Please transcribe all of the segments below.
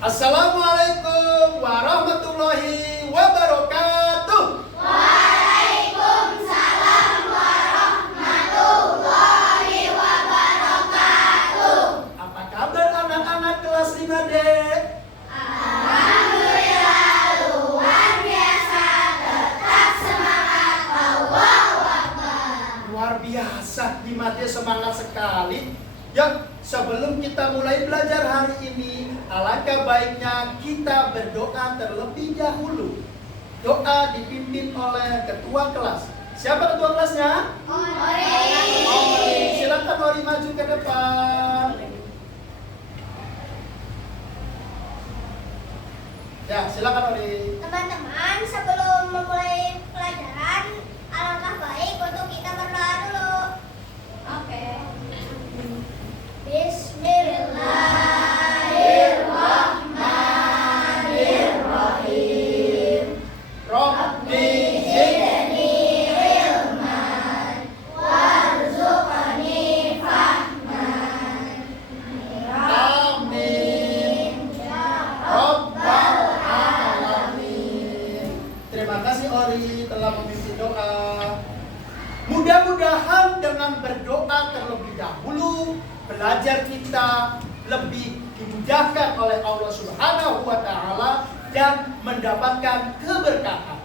Assalamualaikum warahmatullahi wabarakatuh. Waalaikumsalam warahmatullahi wabarakatuh. Apa kabar anak-anak kelas 5D? Alhamdulillah luar biasa, tetap semangat. Allahu Akbar. Luar biasa, 5D semangat sekali. Ya, sebelum kita mulai belajar hari ini, alangkah baiknya kita berdoa terlebih dahulu. Doa dipimpin oleh ketua kelas. Siapa ketua kelasnya? Ori. Silakan Ori maju ke depan. Ya, silakan Ori. Teman-teman, sebelum memulai pelajaran, alangkah baik untuk kita berdoa dulu. Oke. Bismillahirrahmanirrahim. Rabbi Zidni ilman warzuqni fahman. Amin. Rabbal alamin. Terima kasih Ori telah memimpin doa. Mudah-mudahan dengan berdoa terlebih dahulu, belajar kita lebih dimudahkan oleh Allah Subhanahu wa Ta'ala dan mendapatkan keberkahan.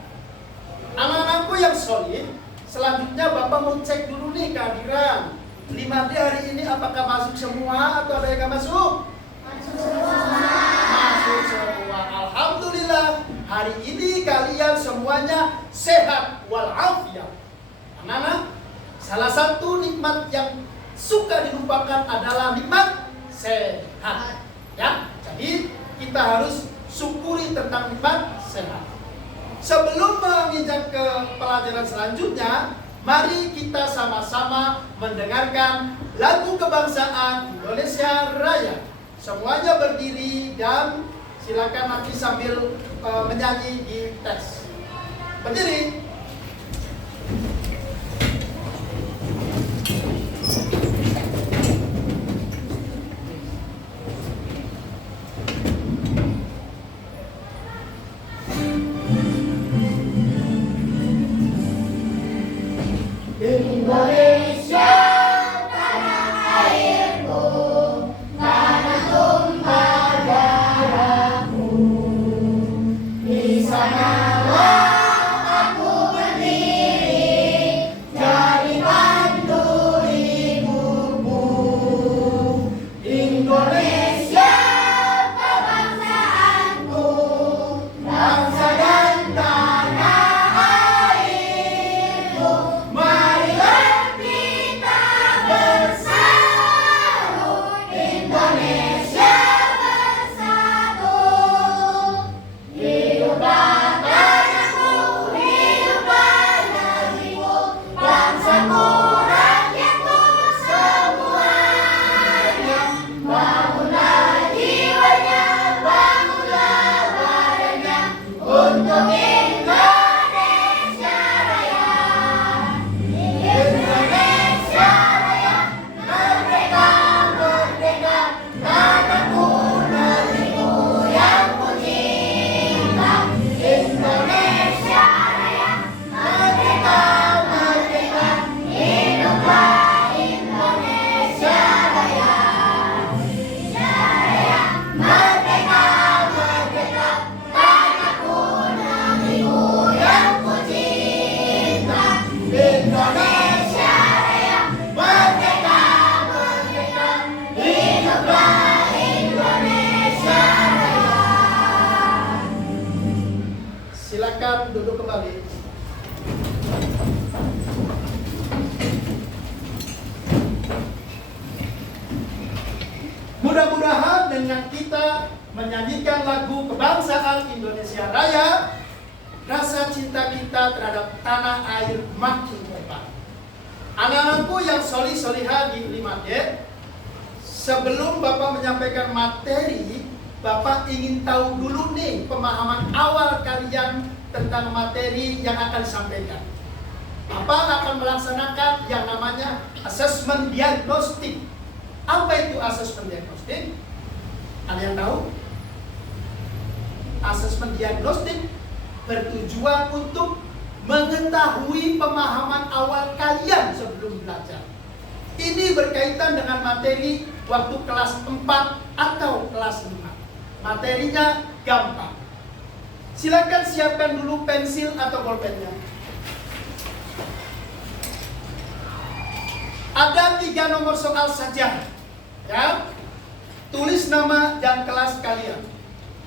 Anak-anakku yang solid, selanjutnya Bapak mau cek dulu nih kehadiran 5D hari ini, apakah masuk semua atau ada yang nggak masuk? Masuk semua. Alhamdulillah, hari ini kalian semuanya sehat walafiat. Anak-anak, salah satu nikmat yang suka dilupakan adalah nikmat sehat. Ya, jadi kita harus syukuri tentang nikmat sehat. Sebelum menginjak ke pelajaran selanjutnya, mari kita sama-sama mendengarkan lagu kebangsaan Indonesia Raya. Semuanya berdiri dan silakan nanti sambil menyanyi di tes. Berdiri. Indonesia tanah airku, tanah tumpah darahku. Di sanalah aku berdiri, jadi pandu hidupku. Indonesia kebangsaanku, bangsa dan tanah airku. Marilah kita bersatu, Indonesia bersatu. Hiduplah tanahku, hiduplah negeriku, bangsaku, rakyatku semuanya. Bangunlah jiwanya, bangunlah badannya, untuk Indonesia Raya. Indonesia Raya, merdeka, merdeka, tanahku, negeriku yang ku cinta. Indonesia Raya, merdeka, merdeka, hiduplah Indonesia Raya. Indonesia Raya, merdeka, merdeka, tanahku, negeriku yang ku cinta. Indonesia Raya, merdeka, merdeka, hiduplah Indonesia Raya. Silakan duduk kembali. Mudah-mudahan dengan kita menyanyikan lagu kebangsaan Indonesia Raya, rasa cinta kita terhadap tanah air makin bertambah. Anak-anakku yang solih-solihah di 5D, sebelum Bapak menyampaikan materi, Bapak ingin tahu dulu nih pemahaman awal kalian tentang materi yang akan disampaikan. Bapak akan melaksanakan yang namanya asesmen diagnostik. Apa itu asesmen diagnostik? Ada yang tahu? Asesmen diagnostik bertujuan untuk mengetahui pemahaman awal kalian sebelum belajar. Ini berkaitan dengan materi waktu kelas 4 atau kelas 5. Materinya gampang. Silakan siapkan dulu pensil atau bolpennya. Ada 3 nomor soal saja, ya. Tulis nama dan kelas kalian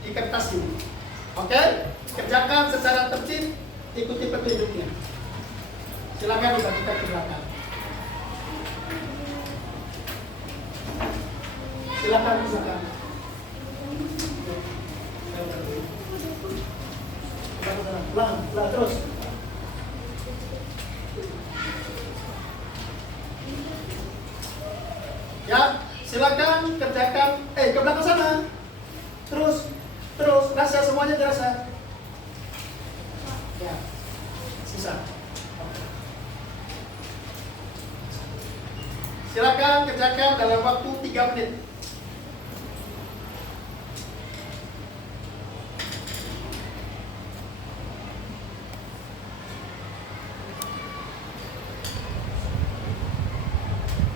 di kertas ini. Oke? Kerjakan secara tertib, ikuti petunjuknya. Silakan dibagikan ke belakang. Silakan. Pelan terus. Ya, silakan kerjakan. Ke belakang sana. Terus, rasa semuanya dirasa. Ya, sisa. Silakan kerjakan dalam waktu 3 menit.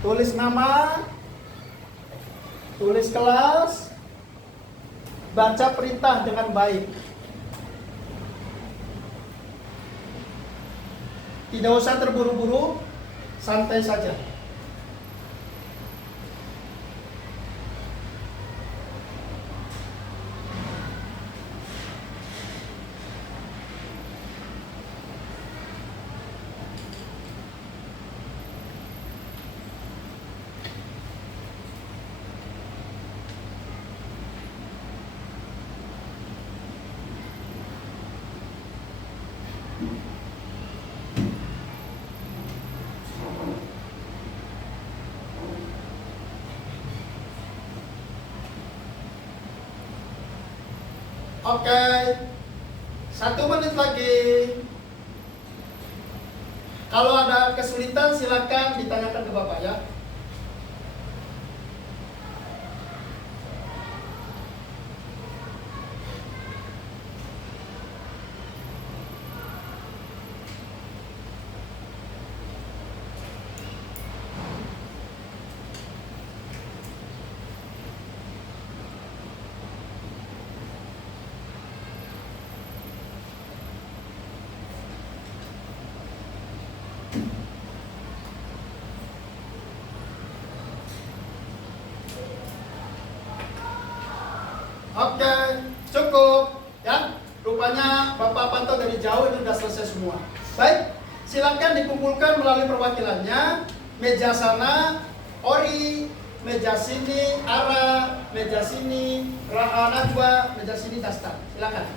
Tulis nama, tulis kelas, baca perintah dengan baik. Tidak usah terburu-buru, santai saja. Oke, 1 menit lagi. Kalau ada kesulitan silakan ditanyakan ke Bapak ya. Oke, cukup ya. Rupanya Bapak pantau dari jauh itu sudah selesai semua. Baik, silakan dikumpulkan melalui perwakilannya. Meja sana, Ori, meja sini, Ara, meja sini, Najwa, meja sini, Dastan. Silakan.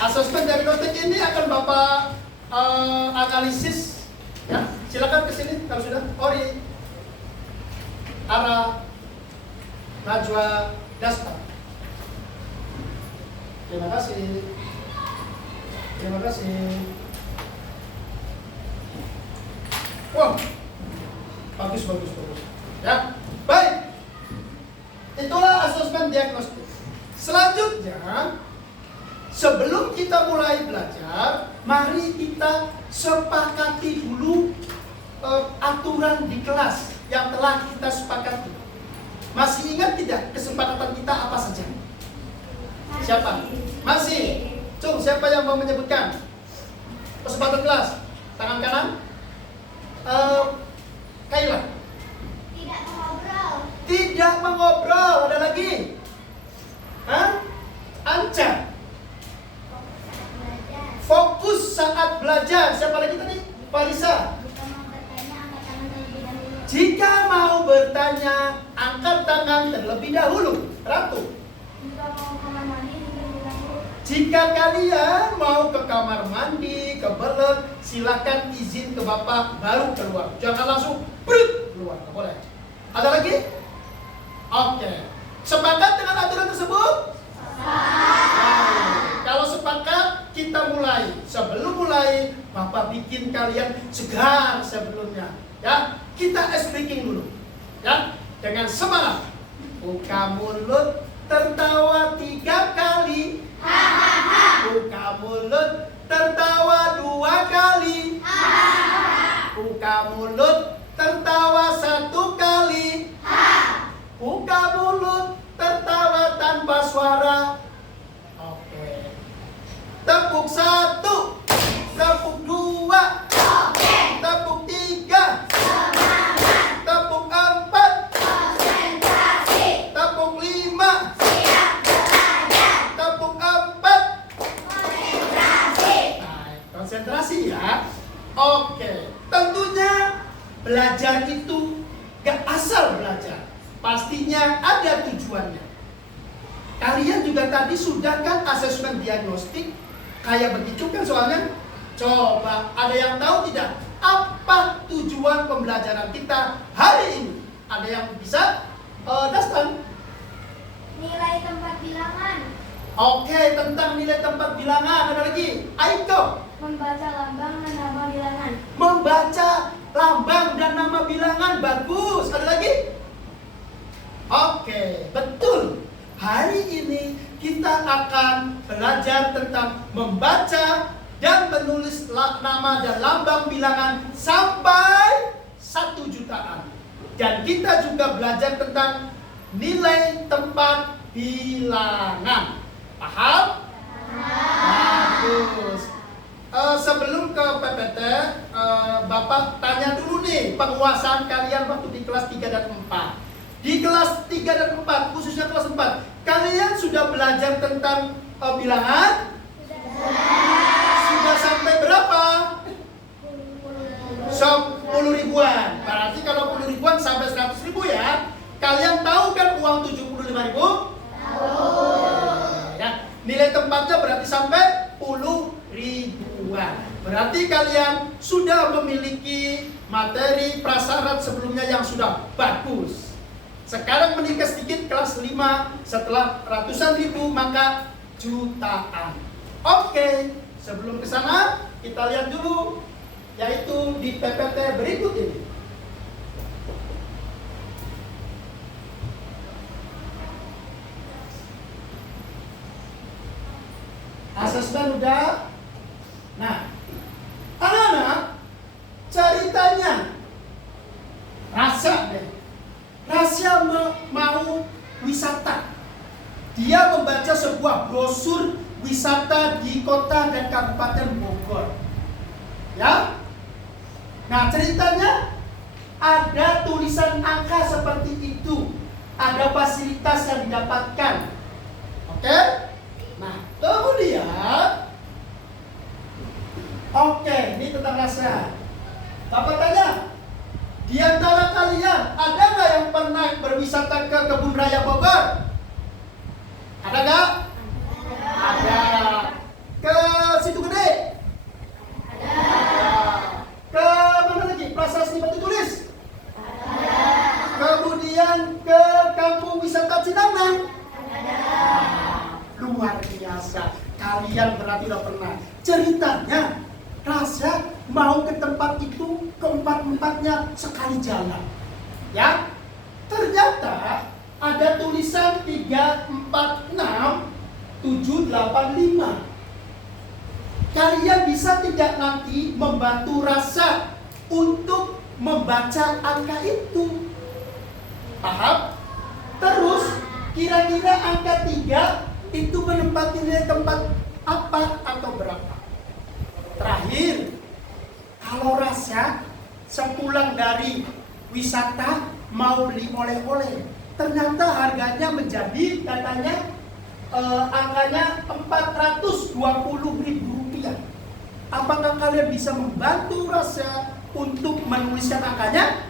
Asesmen diagnostik ini akan Bapak analisis. Ya, silakan ke sini kalau sudah. Ori, Ara, Najwa, Dastan. Terima kasih. Wah, bagus. Ya, baik. Itulah asesmen diagnostik. Selanjutnya, sebelum kita mulai belajar, mari kita sepakati dulu aturan di kelas yang telah kita sepakati. Masih ingat tidak kesepakatan kita apa saja? Siapa? Masih? Siapa yang mau menyebutkan? Kesepakatan kelas. Tangan kanan. Kaila. Tidak mengobrol. Ada lagi? Anca. Fokus saat belajar. Siapa lagi tadi? Farisa. Jika mau bertanya, angkat tangan terlebih dahulu. Ratu. Jika kalian mau ke kamar mandi, ke belet, silakan izin ke Bapak baru keluar. Jangan langsung keluar. Nggak boleh. Ada lagi? Oke. Sepakat dengan aturan tersebut? Kalau sepakat, kita mulai. Sebelum mulai, Bapak bikin kalian segar sebelumnya. Ya, kita ice breaking dulu. Ya, dengan semangat. Buka mulut, tertawa 3 kali. Buka mulut, tertawa 2 kali. Buka mulut, tertawa 1 kali. Buka mulut, tertawa tanpa suara. Oke. Tepuk 1, tepuk 2, tepuk 3, tepuk 4, tepuk 5, tepuk 4. Baik, konsentrasi ya. Oke, tentunya belajar itu gak asal belajar. Pastinya ada tujuannya. Kalian juga tadi sudah kan asesmen diagnostik kayak begitu kan soalnya. Coba ada yang tahu tidak apa tujuan pembelajaran kita hari ini? Ada yang bisa Dastan? Nilai tempat bilangan. Oke, tentang nilai tempat bilangan. Ada lagi? Aiko. Membaca lambang dan nama bilangan. Membaca lambang dan nama bilangan. Bagus. Ada lagi? Oke, betul. Hari ini kita akan belajar tentang membaca dan menulis nama dan lambang bilangan sampai 1 jutaan. Dan kita juga belajar tentang nilai tempat bilangan. Paham? Bagus. Sebelum ke PPT, Bapak tanya dulu nih penguasaan kalian waktu di kelas 3 dan 4. Di kelas 3 dan 4, khususnya kelas 4, kalian sudah belajar tentang bilangan? Sudah sampai berapa? 10 ribuan. Berarti kalau 10 ribuan sampai 100 ribu ya. Kalian tahu kan uang 75 ribu? Tahu. Ya, nilai tempatnya berarti sampai 10 ribuan. Berarti kalian sudah memiliki materi prasyarat sebelumnya yang sudah bagus. Sekarang meningkat sedikit kelas 5, setelah ratusan ribu maka jutaan. Oke, sebelum ke sana kita lihat dulu yaitu di PPT berikut ini. Asesmen udah. Nah, anak-anak ceritanya rasa deh. Rasya mau wisata. Dia membaca sebuah brosur wisata di kota dan kabupaten Bogor. Ya. Nah, ceritanya ada tulisan angka seperti itu. Ada fasilitas yang didapatkan. Oke? Nah, kemudian ini tentang rasa. Bapak tanya, di antara kalian, ada nggak yang pernah berwisata ke Kebun Raya Bogor? Ada nggak? Ada. Ke Situ Gede? Ada. Ke mana lagi? Prasasti Batu Tulis? Ada. Kemudian ke Kampung Wisata Cinanang? Ada. Luar biasa. Kalian berarti udah pernah. Ceritanya, Rasya mau ke tempat itu keempat-empatnya sekali jalan. Ya, ternyata ada tulisan 3, 4, 6, 7, 8, 5. Kalian bisa tidak nanti membantu Rasya untuk membaca angka itu? Paham? Terus kira-kira angka 3 itu menempati nilai tempat apa atau berapa? Terakhir, kalau Rasya sepulang dari wisata mau beli oleh-oleh, ternyata harganya menjadi katanya angkanya 420 ribu rupiah. Apakah kalian bisa membantu Rasya untuk menuliskan angkanya?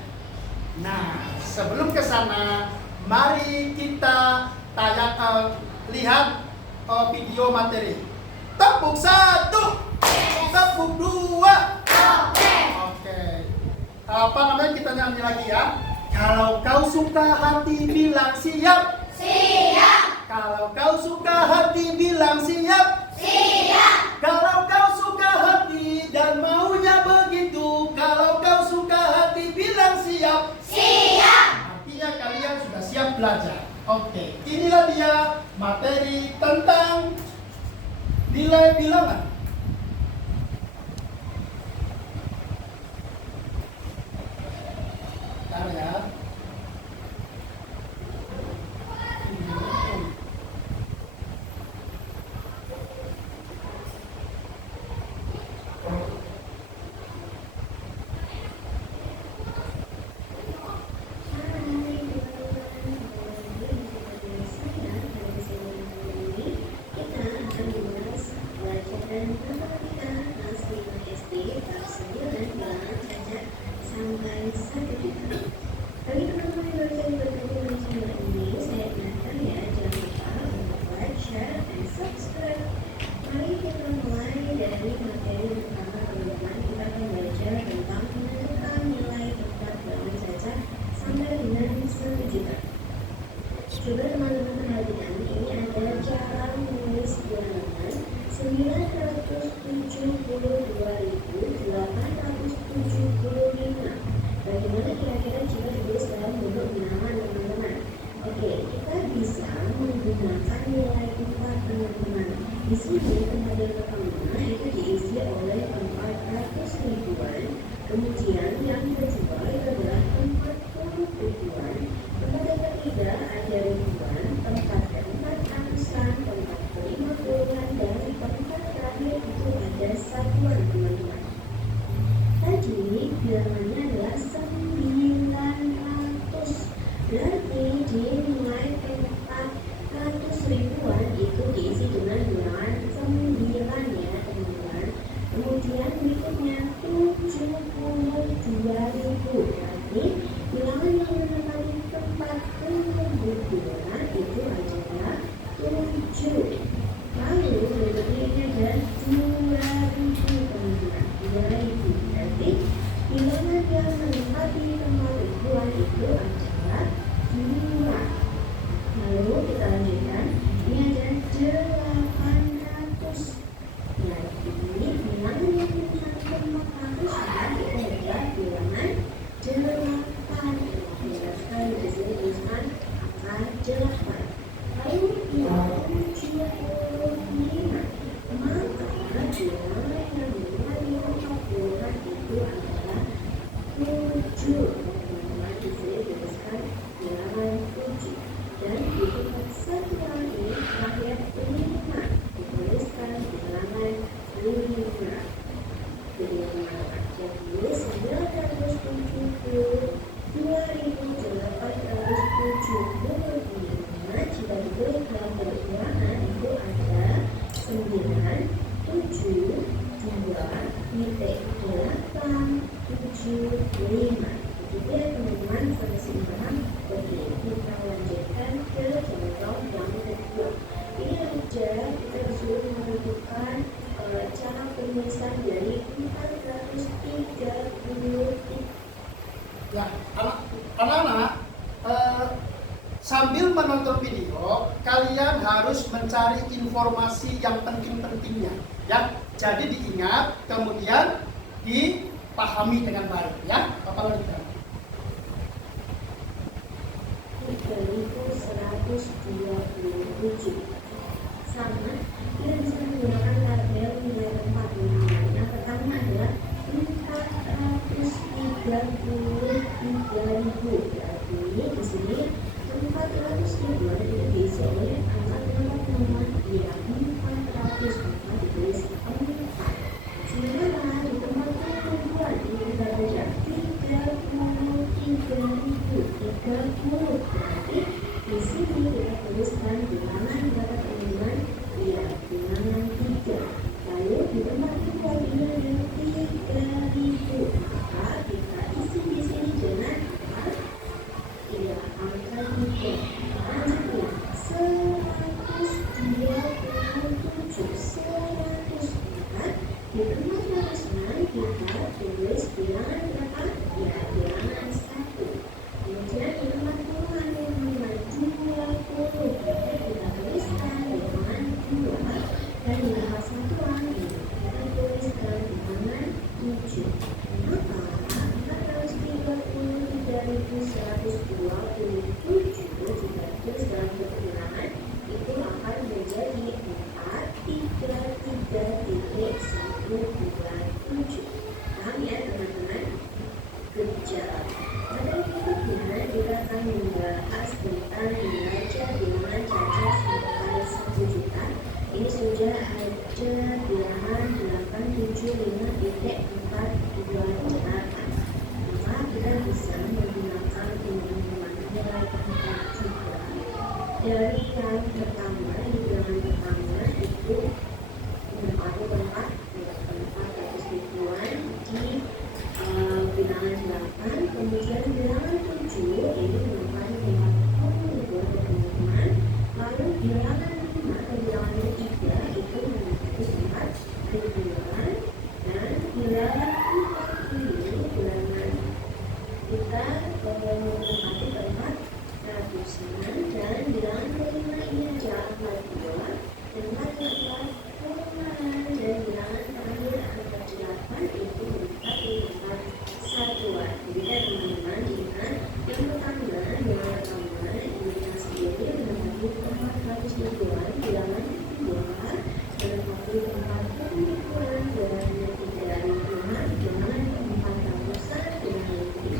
Nah, sebelum ke sana, mari kita lihat video materi. Tepuk 1. Tepuk 2. Oke. Apa namanya, kita nyanyi lagi ya. Kalau kau suka hati bilang siap. Siap. Kalau kau suka hati bilang siap. Siap. Kalau kau suka hati dan maunya begitu. Kalau kau suka hati bilang siap. Siap. Artinya kalian sudah siap belajar. Oke, inilah dia materi tentang nilai bilangan. Bentar ya. Coba teman-teman perhatikan, ini adalah cara menulis bilangan 972.875. Bagaimana kira-kira jika ditulis dalam bentuk bilangan, teman-teman? Oke, kita bisa menggunakan nilai 4, teman-teman. Di sini tempat yang pertama itu diisi oleh 400 ribuan, kemudian yang kedua itu adalah 40 ribuan. Tempat yang ketiga ada ribuan, tempat keempat ratusan, tempat kelima puluhan, dan tempat terakhir itu ada satuan, teman-teman. Tadi bilangannya adalah 900, berarti di nilai 400 ribuan itu diisi dengan bilangan 9 ya, teman-teman. Kemudian berikutnya 72.000, berarti bilangan yang menempati tempat kemudian itu adalah 7. Lalu berikutnya ini ada 2.000, teman-teman. 2.000 berarti bilangan yang menempati tempat ribuan itu adalah 2. Lalu kita lanjutkan, ini ada 800. Berarti bilangan yang menempati tempat ratusan itu adalah bilangan 8. Jelaskan di sini tulisan angka 8. Lalu yang 75, maka bilangan yang menempati tempat ribuan itu adalah 7. Teman-teman di sini tuliskan bilangan 7. Dan di tempat satu lagi terakhir 5, dituliskan bilangan 5. Jadi teman-teman, jadi 972.875 jika ditulis dalam bentuk bilangan itu ada 9, 7, 2, titik 8, 7, 5. Begitu ya teman-teman, sampai sini paham? Oke, kita lanjutkan ke contoh yang kedua. Ini ada kita disuruh menentukan cara penulisan dari 430. Ya, anak-anak, sambil menonton video, kalian harus mencari informasi yang penting-pentingnya, ya. Jadi diingat, kemudian dipahami dengan baik, ya. Apa lagi? 3.127 sama, kita bisa menggunakan tabel nilai tempat. Yang pertama adalah 433.000. Berarti di sini 400.000 itu diisi oleh angka nomor yang 400, maka ditulis 4. Sementara di tempat ribuan ini kita baca 33.030. Berarti di sini kita tuliskan bilangan berapa, teman-teman? Ya, bilangan 3. Lalu di tempat ribuan ini ada 3.000, maka kita isi di sini dengan apa? Ya, angka 3. Lanjutnya 127, 100, maka di tempat ratusan kita tulis bilangan berapa? Ya, bilangan 1. Kemudian di tempat puluhan akan membahas tentang neraca bilangan cacat sampai 1 juta. Ini sudah ada bilangan 875.428. Maka kita bisa menggunakan pengumuman nilai tempat juga. Dari yang pertama, di bilangan pertama itu menempati tempat harus ribuan di bilangan 8, kemudian bilangan 7 ini menempati tempat ribuan teman-teman. Lalu bilangan 5 atau bilangan 3 itu menempati tempat ribuan, dan bilangan 4 ini bilangan kita menempati tempat ratusan, dan bilangan kelima ini adalah angka 2, tempat 40-an, dan bilangan terakhir angka 8 itu menempati tempat satuan. Jadi teman-teman ingat, yang pertama bilangan pertama ini sendiri menempati tempat 100 ribuan, bilangan kedua menempati tempat ribuan, bilangan ketiga ribuan, bilangan keempat ratusan, bilangan ke-50-an,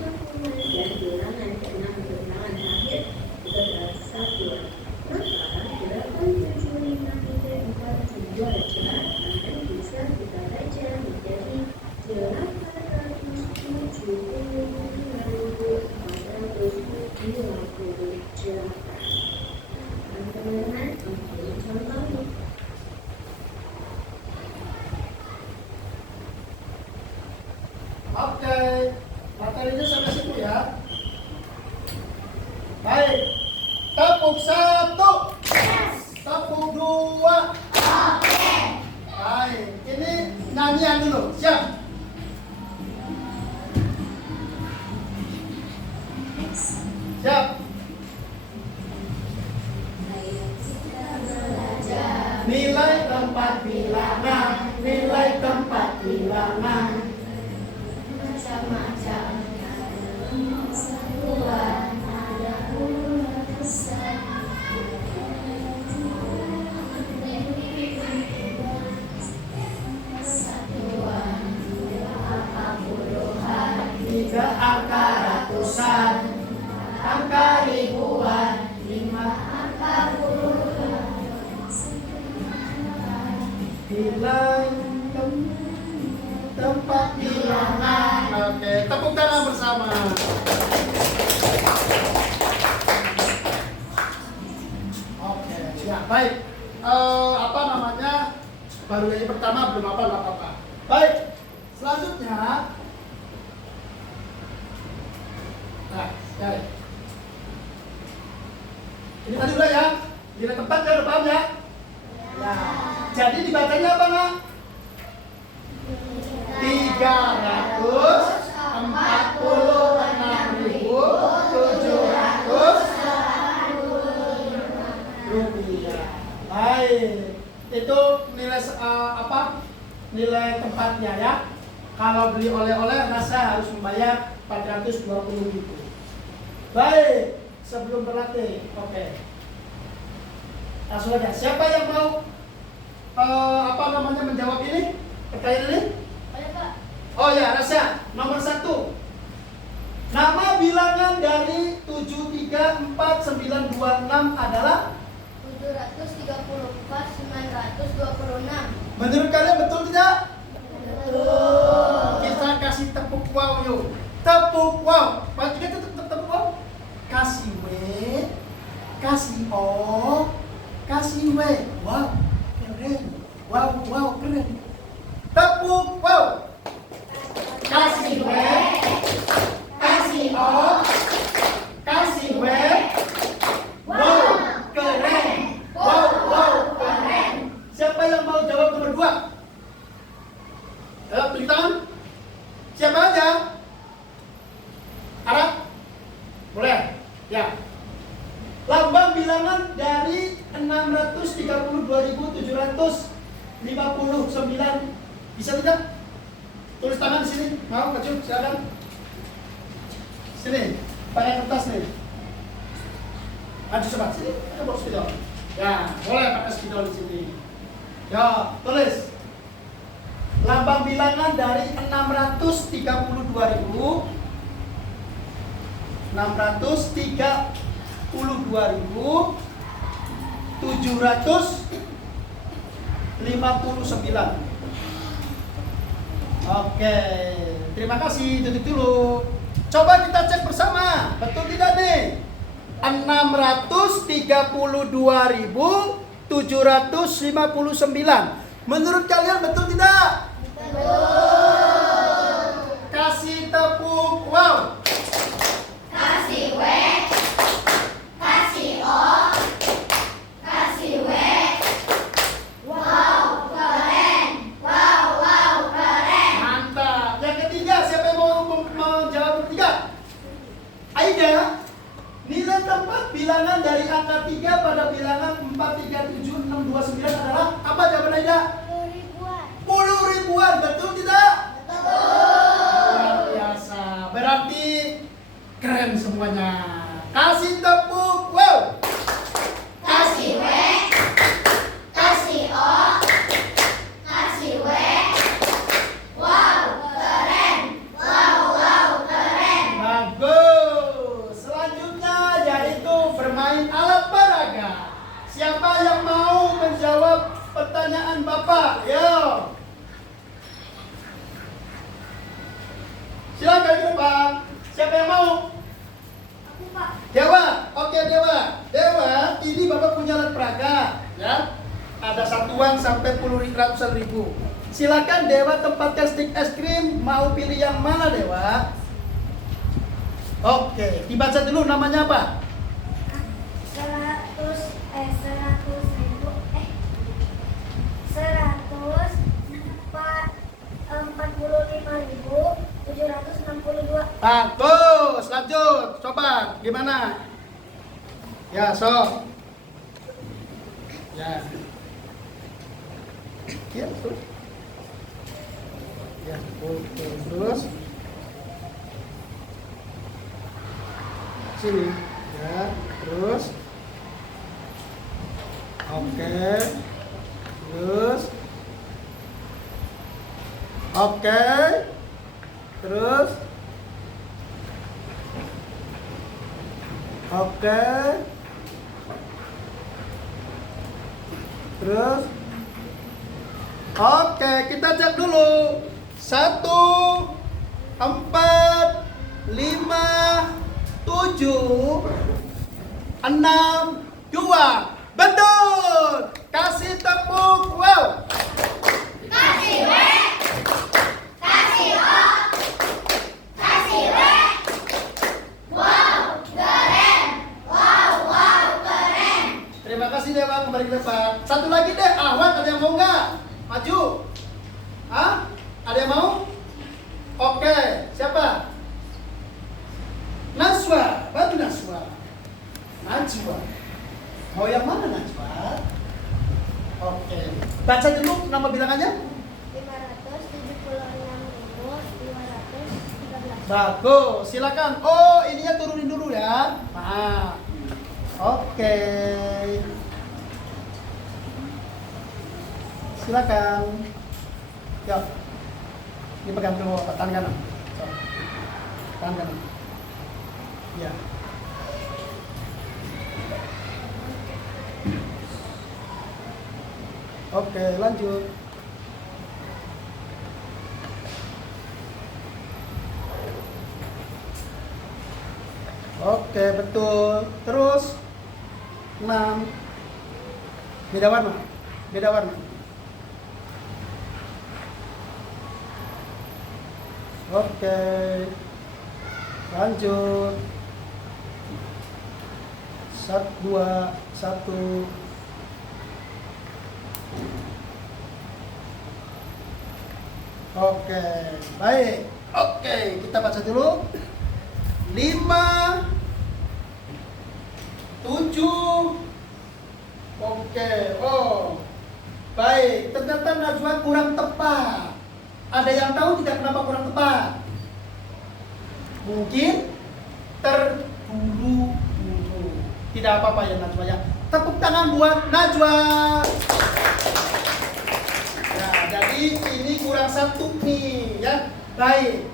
dan bilangan ke-6 atau bilangan terakhir itu adalah satuan. Maka 875.428 akan bisa kita baca menjadi 875.428. Teman-teman, untuk contohnya. Oke, materinya sampai situ ya. Baik, tepuk 1, tepuk 2. Baik, ini nyanyian dulu, siap? Siap. Nilai tempat bilangan, nilai tempat bilangan. Macam-macam satuan, ada puluhan besar. Satuan, angka puluhan, 3 angka ratusan, angka ribuan, 5 angka puluhan. bilang tempat bilangan. Oke, tepuk tangan bersama. Oke, ya baik. Apa namanya? Baru yang pertama belum apa-apa. Baik, selanjutnya. Nah, ya. Ini tadi udah ya. Nilai tempat ya, udah paham ya? Ya. Jadi dibacanya apa, Nak? 346.700 rupiah. Baik, itu nilai apa? Nilai tempatnya ya. Kalau beli oleh-oleh rasa harus membayar 420.000. Baik, sebelum berlatih, oke. Langsung aja. Siapa yang mau menjawab ini? Pertanyaan ini? Oh ya, Rasa. Nomor 1. Nama bilangan dari 734926 adalah 734.926. menurut kalian betul tidak? Betul. Kita kasih tepuk wow yuk. Tepuk wow. Kita tepuk wow. Kasih W, kasih O, kasih W. Wow, keren. Wow, keren. Tepuk wow. Kasih W, kasih O, kasih W. Wow, keren. Wow, keren. Siapa yang mau jawab nomor 2? Ayo, beri tangan. Siapa aja? Arab? Boleh? Ya. Lambang bilangan dari 632.759. Bisa tidak? Tulis tangan di sini. Mau kecil? Silakan. Sini. Pakai kertas nih. Maju coba. Sini. Coba spidol. Ya, boleh pakai spidol di sini. Ya, tulis. Lambang bilangan dari 632.700 632.759. Oke, terima kasih. Tutup dulu. Coba kita cek bersama, betul tidak nih? 632.759. Menurut kalian betul tidak? Kasih tepuk wow. Kasih W, kasih O, kasih W. Wow, keren. Wow, keren. Mantap. Yang ketiga, siapa yang mau jawab ketiga? Aida, nilai tempat bilangan dari angka 3 pada bilangan 4376629 adalah apa jawaban Aida? 10 ribuan, betul tidak? Luar biasa. Berarti keren semuanya. Kasih tepuk wow. Kasih W, kasih O, kasih W. Wow, keren. Wow, keren. Bagus. Selanjutnya yaitu bermain alat peraga. Siapa yang mau menjawab pertanyaan Bapak? Yo. Silakan ke depan. Siapa yang mau? Aku, Pak. Dewa. Oke, Dewa. Dewa, ini Bapak punya alat peraga, ya. Ada satuan sampai ratusan ribu. Silakan Dewa tempatkan stick es krim. Mau pilih yang mana, Dewa? Oke, dibaca dulu namanya apa? 145.762. Bagus, lanjut. Coba, gimana? Ya, so. Ya. Ya, terus. Ya, oke, terus. Sini. Ya, terus. Oke. Terus. Oke. Terus. Oke. Terus. Oke, kita cek dulu. 1, 4, 5, 7, 6, 2. Betul. Kasih tepuk wow. Kasih W, kasih O, kasih W. Wow, keren. Wow, keren. Terima kasih Dewa, kembali ke depan. Satu lagi deh, Ahwat, ada yang mau nggak? Maju. Hah? Ada yang mau? Oke, siapa? Najwa, bantu Najwa. Najwa. Mau yang mana Najwa? Oke. Baca dulu nama bilangannya. 576.213. Bagus, silakan. Oh, ininya turunin dulu ya. Maaf. Oke. Silakan. Yuk. Ini pegang dulu tangan kanan. So. Tangan kanan. Ya. Oke, lanjut. Oke, betul. Terus 6. Beda warna. Beda warna. Oke. Lanjut. 1, 2, 1. Oke, baik. Oke, kita baca dulu. 5, 7. Oke, oh. Baik, ternyata Najwa kurang tepat. Ada yang tahu tidak kenapa kurang tepat? Mungkin terburu-buru. Tidak apa-apa ya Najwa ya. Tepuk tangan buat Najwa. Nah, jadi ini kurang satu nih ya. Baik.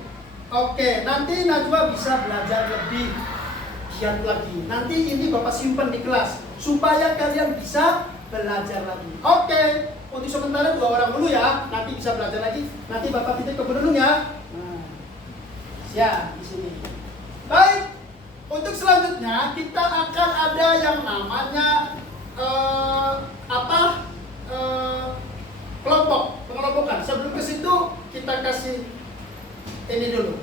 Oke, nanti Najwa bisa belajar lebih giat lagi. Nanti ini Bapak simpan di kelas supaya kalian bisa belajar lagi. Oke, untuk sementara 2 orang dulu ya. Nanti bisa belajar lagi. Nanti Bapak titip ke penunung ya. Nah, siap di sini. Baik, untuk selanjutnya kita akan ada yang namanya kelompok, pengelompokan. Sebelum ke situ kita kasih ini dulu,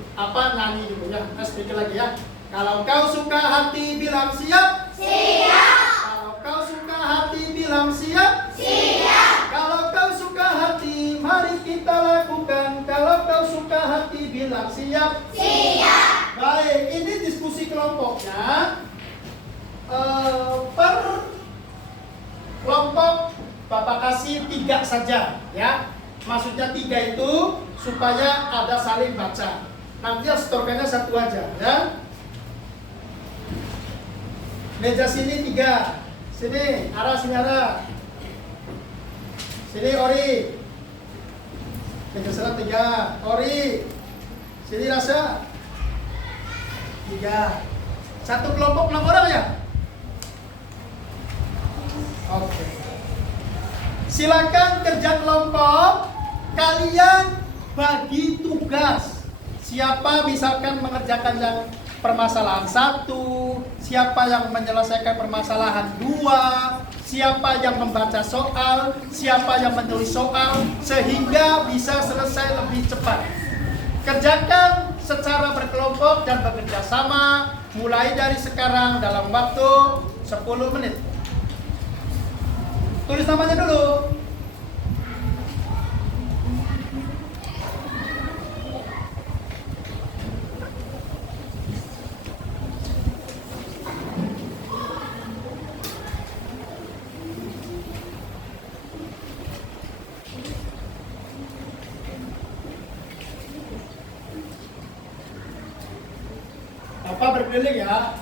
nyanyi dulu ya. Nah, sedikit lagi ya. Kalau kau suka hati bilang siap. Siap. Kalau kau suka hati bilang siap. Siap. Kalau kau suka hati mari kita lakukan. Kalau kau suka hati bilang siap. Siap. Baik, ini diskusi kelompoknya. Per kelompok Bapak kasih 3 saja ya. Maksudnya 3 itu supaya ada saling baca. Nanti setorkannya 1 aja ya. Meja sini 3. Sini arah. Sini Ori. Meja sana 3. Ori. Sini Rasa. 3. Satu kelompok 6 orang ya? Oke. Silakan kerja kelompok. Kalian bagi tugas. Siapa misalkan mengerjakan yang permasalahan 1, siapa yang menyelesaikan permasalahan 2, siapa yang membaca soal, siapa yang menulis soal, sehingga bisa selesai lebih cepat. Kerjakan secara berkelompok dan bekerja sama mulai dari sekarang dalam waktu 10 menit. Tulis namanya dulu. Bapak berkeliling ya.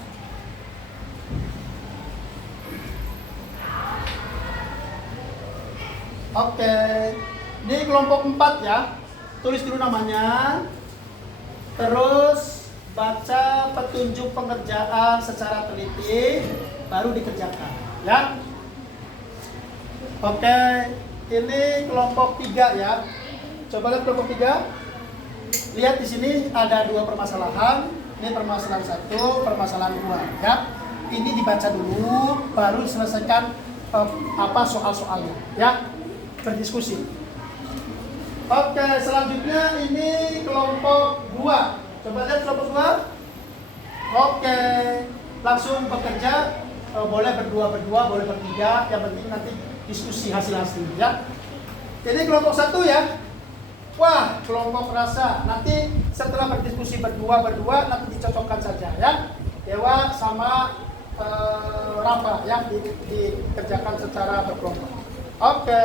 Oke, ini kelompok 4 ya. Tulis dulu namanya. Terus baca petunjuk pengerjaan secara teliti, baru dikerjakan ya. Oke, ini kelompok 3 ya. Coba lihat kelompok 3. Lihat di sini ada 2 permasalahan. Ini permasalahan 1, permasalahan 2 ya. Ini dibaca dulu, baru selesaikan soal-soalnya ya. Berdiskusi. Oke, selanjutnya ini kelompok 2. Coba lihat kelompok 2. Oke, langsung bekerja. Boleh berdua, boleh bertiga. Yang penting nanti diskusi hasil-hasilnya ya. Ini kelompok 1 ya. Wah, kelompok Rasa. Nanti setelah berdiskusi berdua, nanti dicocokkan saja ya. Dewa sama Rafa yang dikerjakan secara berkelompok. Oke.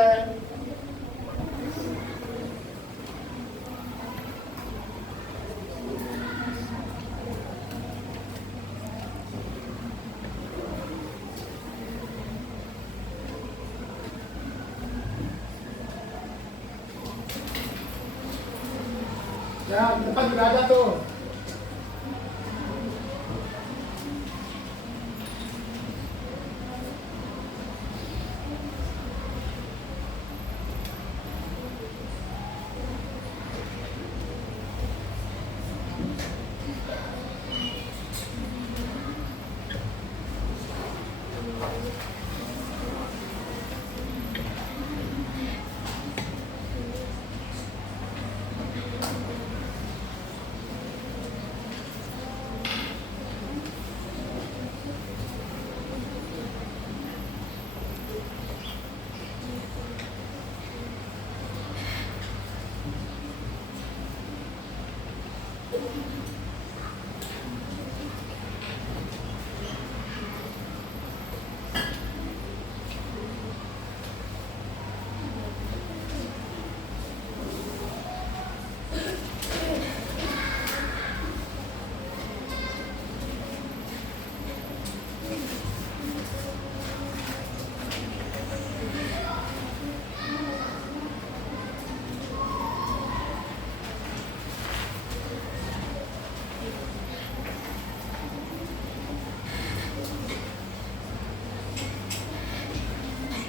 Ya, di depan juga ada tuh.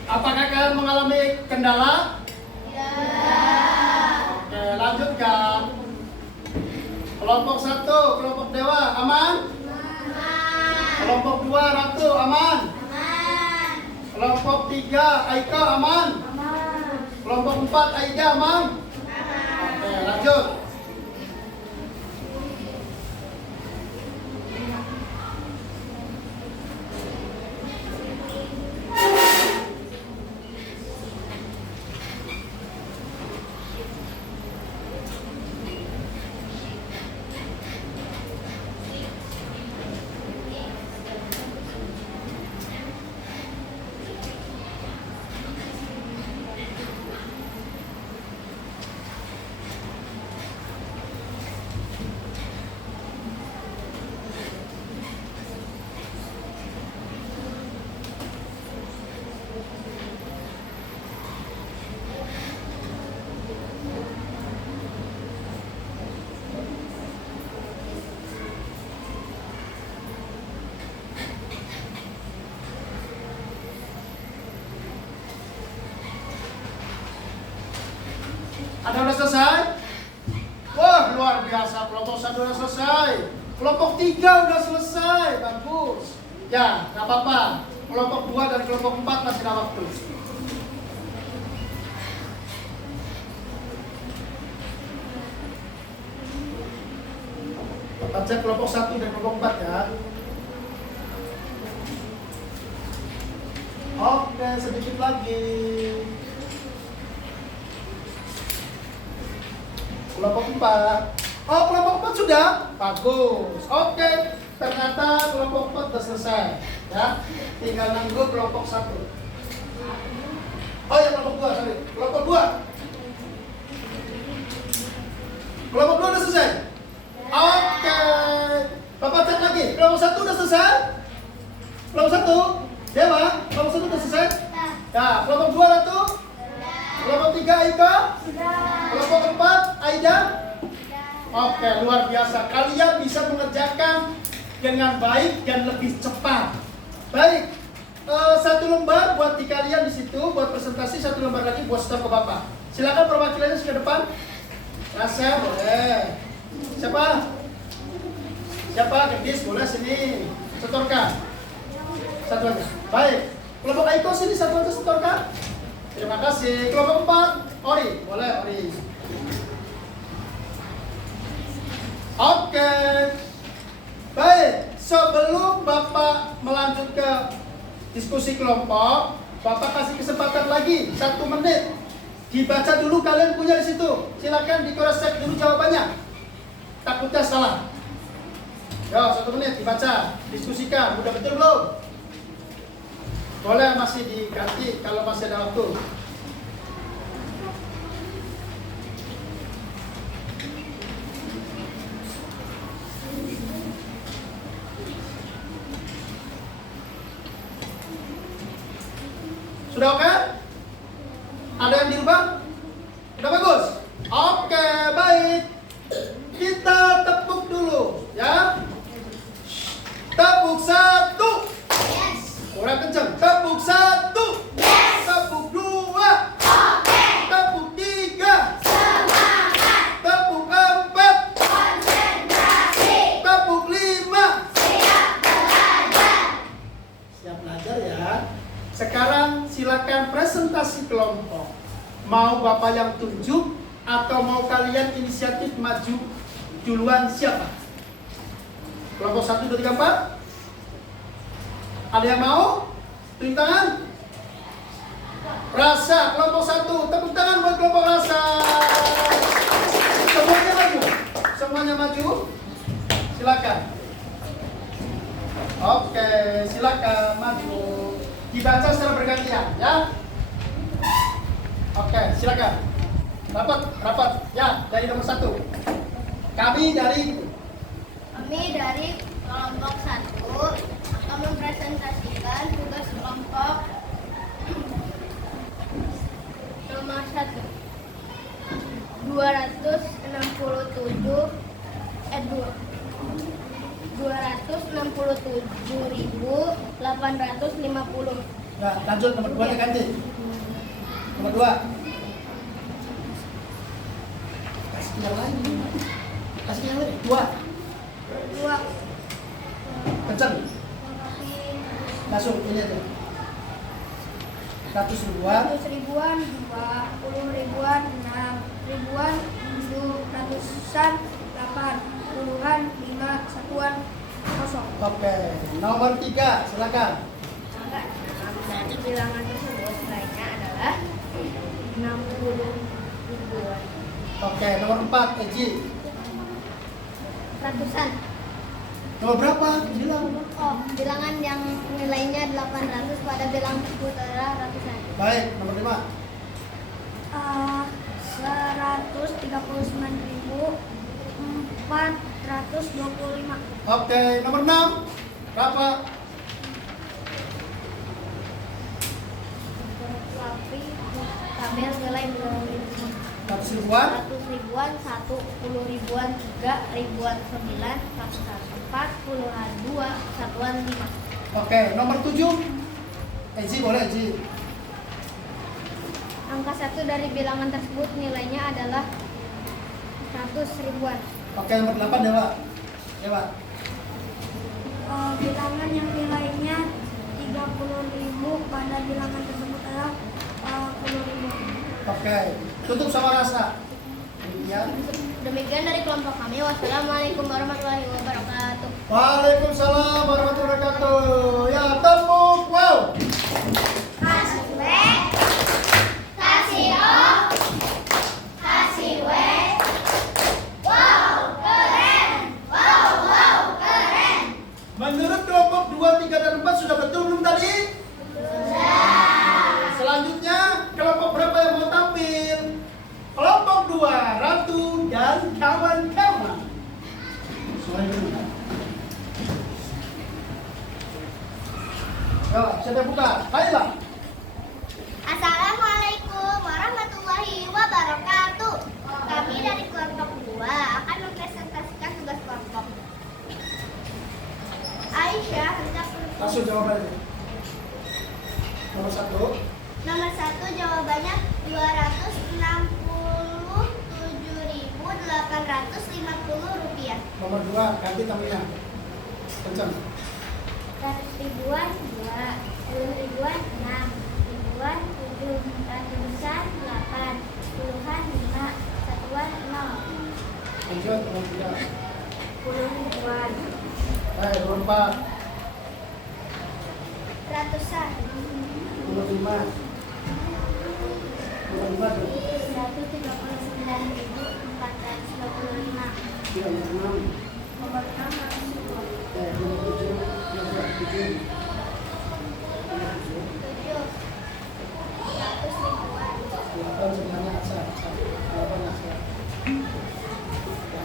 Apakah kalian mengalami kendala? Ya. Oke, lanjutkan. Kelompok 1, kelompok Dewa, aman? Kelompok 2, Ratu, aman? Kelompok 3, Aika, aman? Kelompok 4, Aida, aman? Oke, lanjut. Ada udah selesai? Wah, luar biasa. Kelompok 1 udah selesai. Kelompok 3 udah selesai. Bagus. Ya, nggak apa-apa. Kelompok 2 dan kelompok 4 masih ada waktu. Baca kelompok 1 dan kelompok 4 ya. Oke, sedikit lagi. Kelompok 4. Oh, kelompok 4 sudah? Bagus. Oke, ternyata kelompok 4 sudah selesai. Ya, tinggal nunggu kelompok 1. Oh ya, kelompok 2, sorry. Kelompok 2. Kelompok 2 sudah selesai? Oke. Bapak cek lagi. Kelompok 1 sudah selesai? Kelompok 1? Dewa, kelompok 1 sudah selesai? Ya, kelompok 2 Ratu? Kelompok 3 Aika? Kelompok 4 Aida? Oke, luar biasa. Kalian bisa mengerjakan dengan baik dan lebih cepat. Baik, satu lembar buat di kalian di situ, buat presentasi, satu lembar lagi buat stok ke Bapak. Silakan perwakilannya ke depan. Rasa boleh. Siapa? Siapa? Gendis boleh sini. Setorkan. Satu aja. Baik. Kelompok Aiko sini satu aja setorkan. Terima kasih. Kelompok 4 Ori, boleh Ori. Oke. Baik, sebelum Bapak melanjut ke diskusi kelompok, Bapak kasih kesempatan lagi 1 menit. Dibaca dulu kalian punya di situ. Silakan di cross check dulu jawabannya. Takutnya salah. Yo, 1 menit dibaca, diskusikan. Udah betul belum? Boleh masih diganti kalau masih ada waktu. Sudah oke? Ada yang dirubah? Sudah bagus? Oke, baik. Kita tepuk dulu, ya. Tepuk 1. Kurang kencang. Tepuk 1. Tepuk 2. Tepuk 3. Tepuk 4. Tepuk 5. Siap belajar ya. Sekarang silakan presentasi kelompok. Mau Bapak yang tunjuk atau mau kalian inisiatif maju duluan siapa? Kelompok 1, 2, 3, 4. Ada yang mau? Tunjuk tangan. Rasa, kelompok 1. Tepuk tangan buat kelompok Rasa. Semuanya maju. Semuanya maju. Silakan. Oke, silakan maju. Dibaca secara bergantian, ya. Oke, silakan. Rapat. Ya, dari nomor 1. Kami dari kelompok 1 akan mempresentasikan tugas kelompok nomor 1. 267.850 Ya, lanjut nomor 2 nya ganti. Nomor 2. Kasih yang lain. Kasih yang lain. 2. 2. Kencang. Langsung ini aja. 100 ribuan. 100 ribuan, 20 ribuan, 6 ribuan, 7 ratusan, 8 puluhan, 5 satuan, 0. Oke, nomor 3, silakan. Nanti bilangan tersebut nilainya adalah 60 ribuan. Oke, nomor 4, Eji. Ratusan. Nomor berapa? Bilang. Oh, bilangan yang nilainya 800 pada bilangan tersebut adalah ratusan. Baik, nomor 5. 139.425. Oke, nomor 6. Berapa? Tabel nilai 100 ribuan. 100 ribuan, 1, 10 ribuan, 3 ribuan, 9, ratusan, 4, puluhan, 2, satuan, 5. Oke, nomor 7. Eji boleh, Eji. Angka 1 dari bilangan tersebut nilainya adalah 100 ribuan. Oke, nomor 8, Dewa. Dewa. Bilangan yang nilainya 30.000 pada bilangan tersebut adalah 10.000. Oke, tutup sama rasa. Demikian dari kelompok kami. Wassalamualaikum warahmatullahi wabarakatuh. Waalaikumsalam warahmatullahi wabarakatuh. Ya, tepuk wow. Kasih W, kasih O, kasih W. Wow, keren. Wow, keren. Menurut kelompok 2, 3, dan 4 sudah betul belum tadi? Selanjutnya, kelompok berapa yang mau tampil? Kelompok 2, Ratu dan kawan-kawan. Suara dulu ya. Ya, siapa yang buka? Baiklah. Assalamualaikum warahmatullahi wabarakatuh. Kami dari kelompok 2 akan mempresentasikan tugas kelompok. Aisyah hendak Langsung jawabannya. Nomor 1. Nomor 1 jawabannya 267.850 rupiah. Nomor 2, ganti tamunya. Kencang. 100 ribuan 2, 10 ribuan 6, ribuan 7, ratusan 8, puluhan 5, satuan 0. Lanjut, nomor 3. 10 ribuan, Nomor 4. ratusan, Nomor 5. Nomor 5 tuh. 139.425. Nomor 6. Nomor 6 Nomor 7. Nomor 7. 7, 100 ribuan, 8 sebenarnya asal. 8 asal.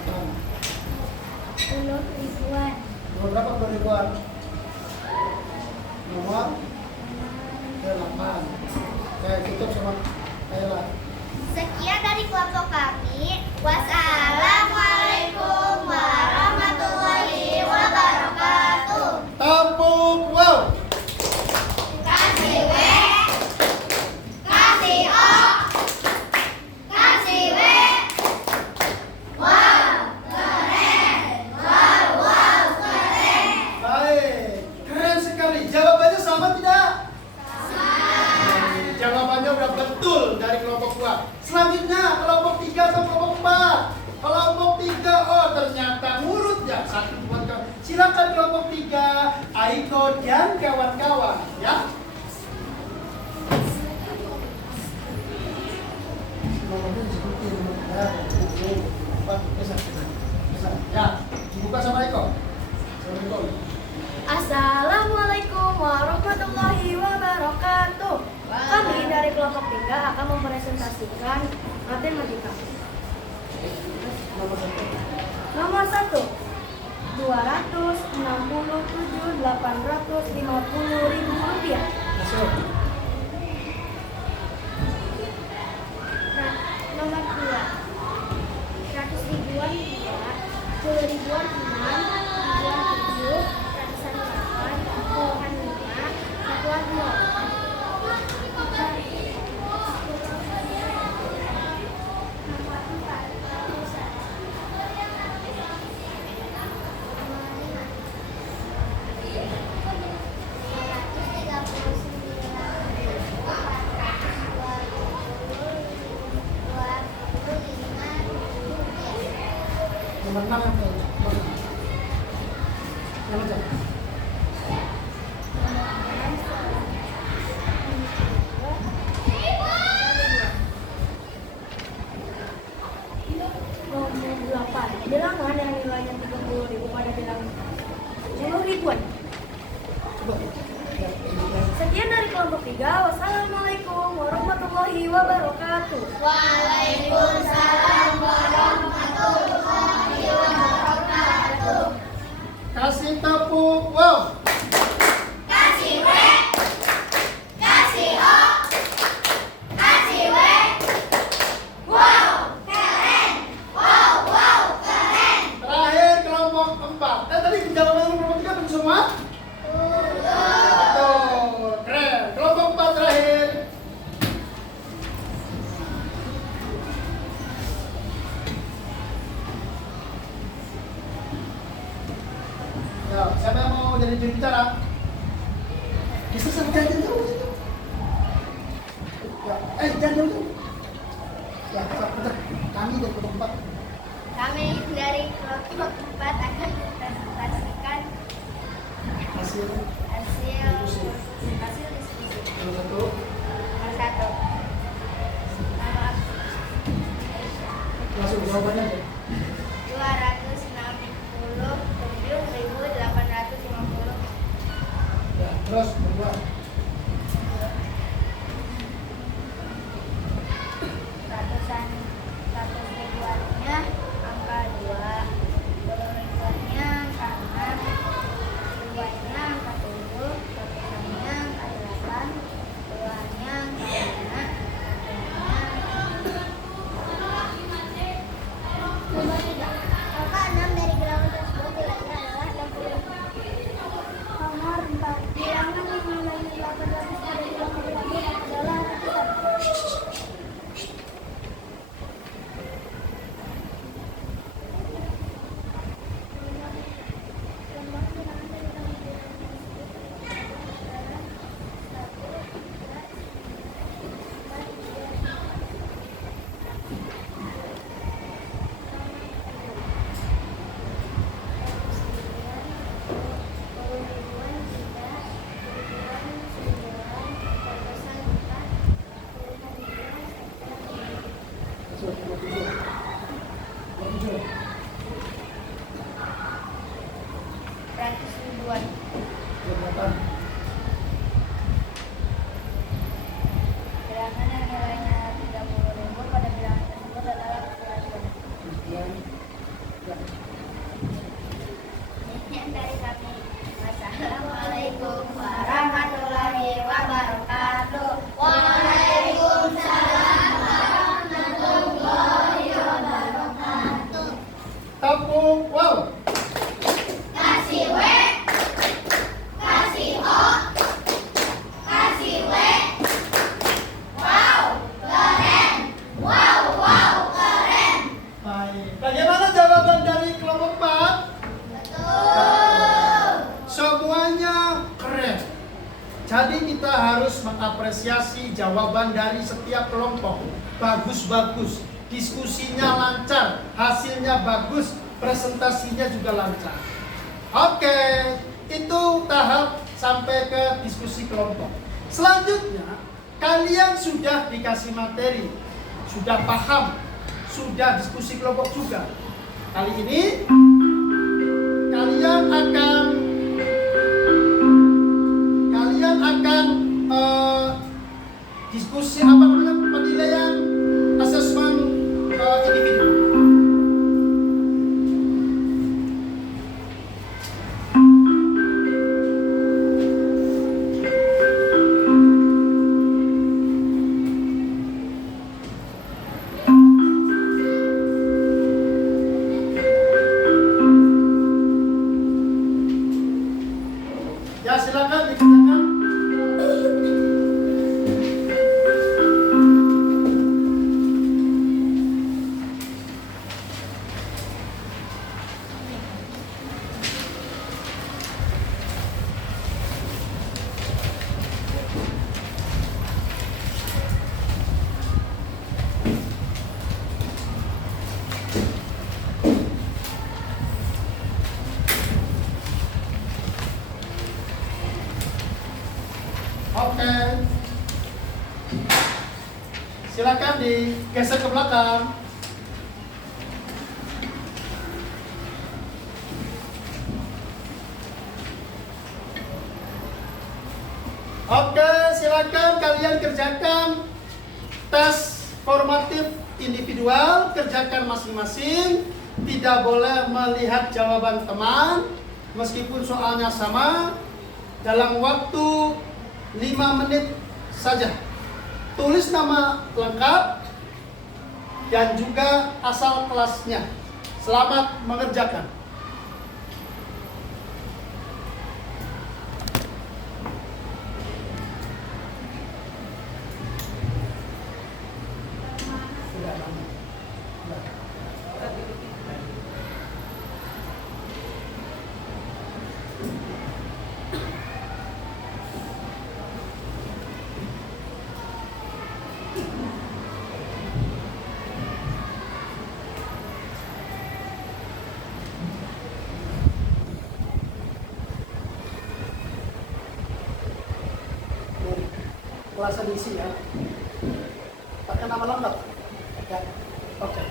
8. 10 ribuan, Nomor berapa 10 ribuan? Nomor 8. Oke, tutup sama Kayla. Sekian dari kelompok kami. Wassalamualaikum warahmatullahi wabarakatuh. Tepuk wow. Kasih W, kasih O, kasih W. Wow, keren. Wow, keren. Baik, keren sekali. Jawabannya sama tidak? Jawabannya udah betul dari kelompok 2. Selanjutnya kelompok 3 atau kelompok 4? Kelompok 3, oh ternyata ngurut ya. 1, 2, 3. Silakan kelompok 3, Aiko dan kawan-kawan ya. Nomornya disebutin nomor 3, ya, dibuka sama Aiko. Assalamualaikum. Assalamualaikum warahmatullahi wabarakatuh. Kami dari kelompok 3 akan mempresentasikan matematika. Nomor 1. Nomor 1, 267.850.000 rupiah. Masuk. Nomor 2, 100 ribuan 2, 10 ribuan 6, ribuan 7, ratusan 8, puluhan 5, satuan 0. Yang macam. Nomor 8. Bilangan yang nilainya 30.000 pada bilangan 10 ribuan. Coba. Ya, ini. Sekian dari kelompok 3. Wassalamualaikum warahmatullahi wabarakatuh. Waalaikumsalam warahmatullahi wabarakatuh. Kasih tepuk. Wow. Kasih W. Kasih O. Kasih W. Wow, keren. Wow, keren. Terakhir kelompok 4. Tadi jawaban kelompok 3 betul semua? Betul. Keren. Kelompok 4 terakhir. Ya, siapa yang mau jadi juru bicara? Bisa sampai jauh. Ya, jangan jauh. Ya, bentar. Kami dari kelompok 4. Kami dari kelompok 4 akan mempresentasikan Hasil hasil diskusi. diskusi. Nomor 1. Nomor 1. Nama Langsung jawabannya aja. 267.850. Ya, terus kedua. Ratus ribuannya angka 2, ribuannya angka 6, ribuannya angka 7, ratusannya angka 8, puluhannya angka 5, Nomor 3. Angka 6 dari bilangan tersebut nilainya adalah 60.000. Nomor 4. Bilangan yang nilainya 800 pada bilangan tersebut adalah ratusan. Ratus ribuan. Bilangan yang nilainya 30.000 pada bilangan tersebut adalah ratusan. Sekian dari kami. Wassalamualaikum warahmatullahi wabarakatuh. Waalaikumsalam warahmatullahi wabarakatuh. Tepuk. Wow. Kasih W. Kasih O. Kasih W. Wow, keren. Wow, keren. Baik. Bagaimana jawaban dari kelompok 4? Betul. Semuanya keren. Jadi kita harus mengapresiasi jawaban dari setiap kelompok. Bagus-bagus. Diskusinya lancar, hasilnya bagus, presentasinya juga lancar. Oke, itu tahap sampai ke diskusi kelompok. Selanjutnya, kalian sudah dikasih materi, sudah paham, sudah diskusi kelompok juga. Kali ini kalian akan diskusi penilaian asesmen individu. Ya, silakan dikerjakan. Oke. Silakan digeser ke belakang. Oke, silakan kalian kerjakan tes formatif individual, kerjakan masing-masing. Tidak boleh melihat jawaban teman, meskipun soalnya sama, dalam waktu 5 menit saja. Tulis nama lengkap dan juga asal kelasnya. Selamat mengerjakan. Kelas diisi ya. Pakai nama lengkap. Ya. Oke.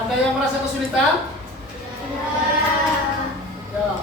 Ada yang merasa kesulitan? Ya.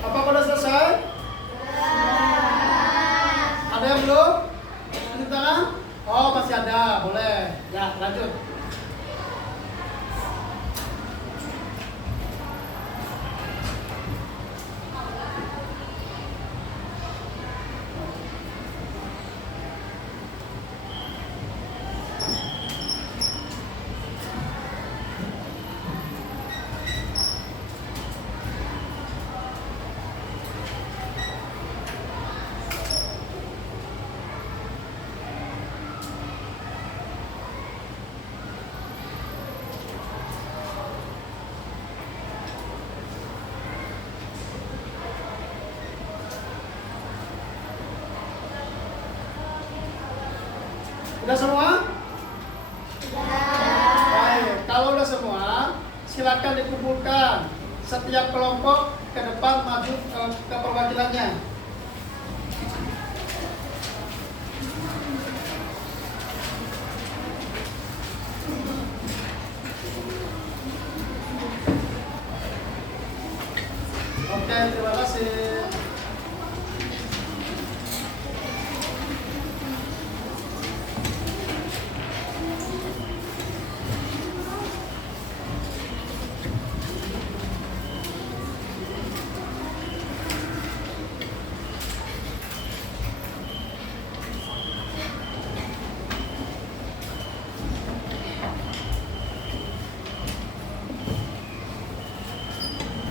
Apa pada selesai? Ada yang belum? Tunjuk tangan? Oh, masih ada. Boleh. Ya, lanjut. Udah semua? Baik, kalau udah semua, silakan dikumpulkan. Setiap kelompok ke depan maju ke perwakilannya. Oke, terima kasih.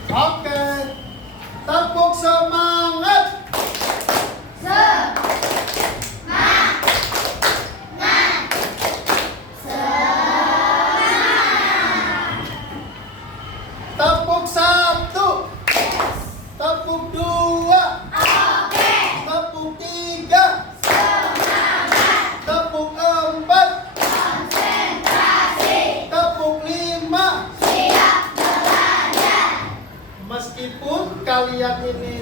Oke, tepuk semangat. Tepuk satu, tepuk dua, tepuk tiga, tepuk empat, tepuk lima. Meskipun kalian ini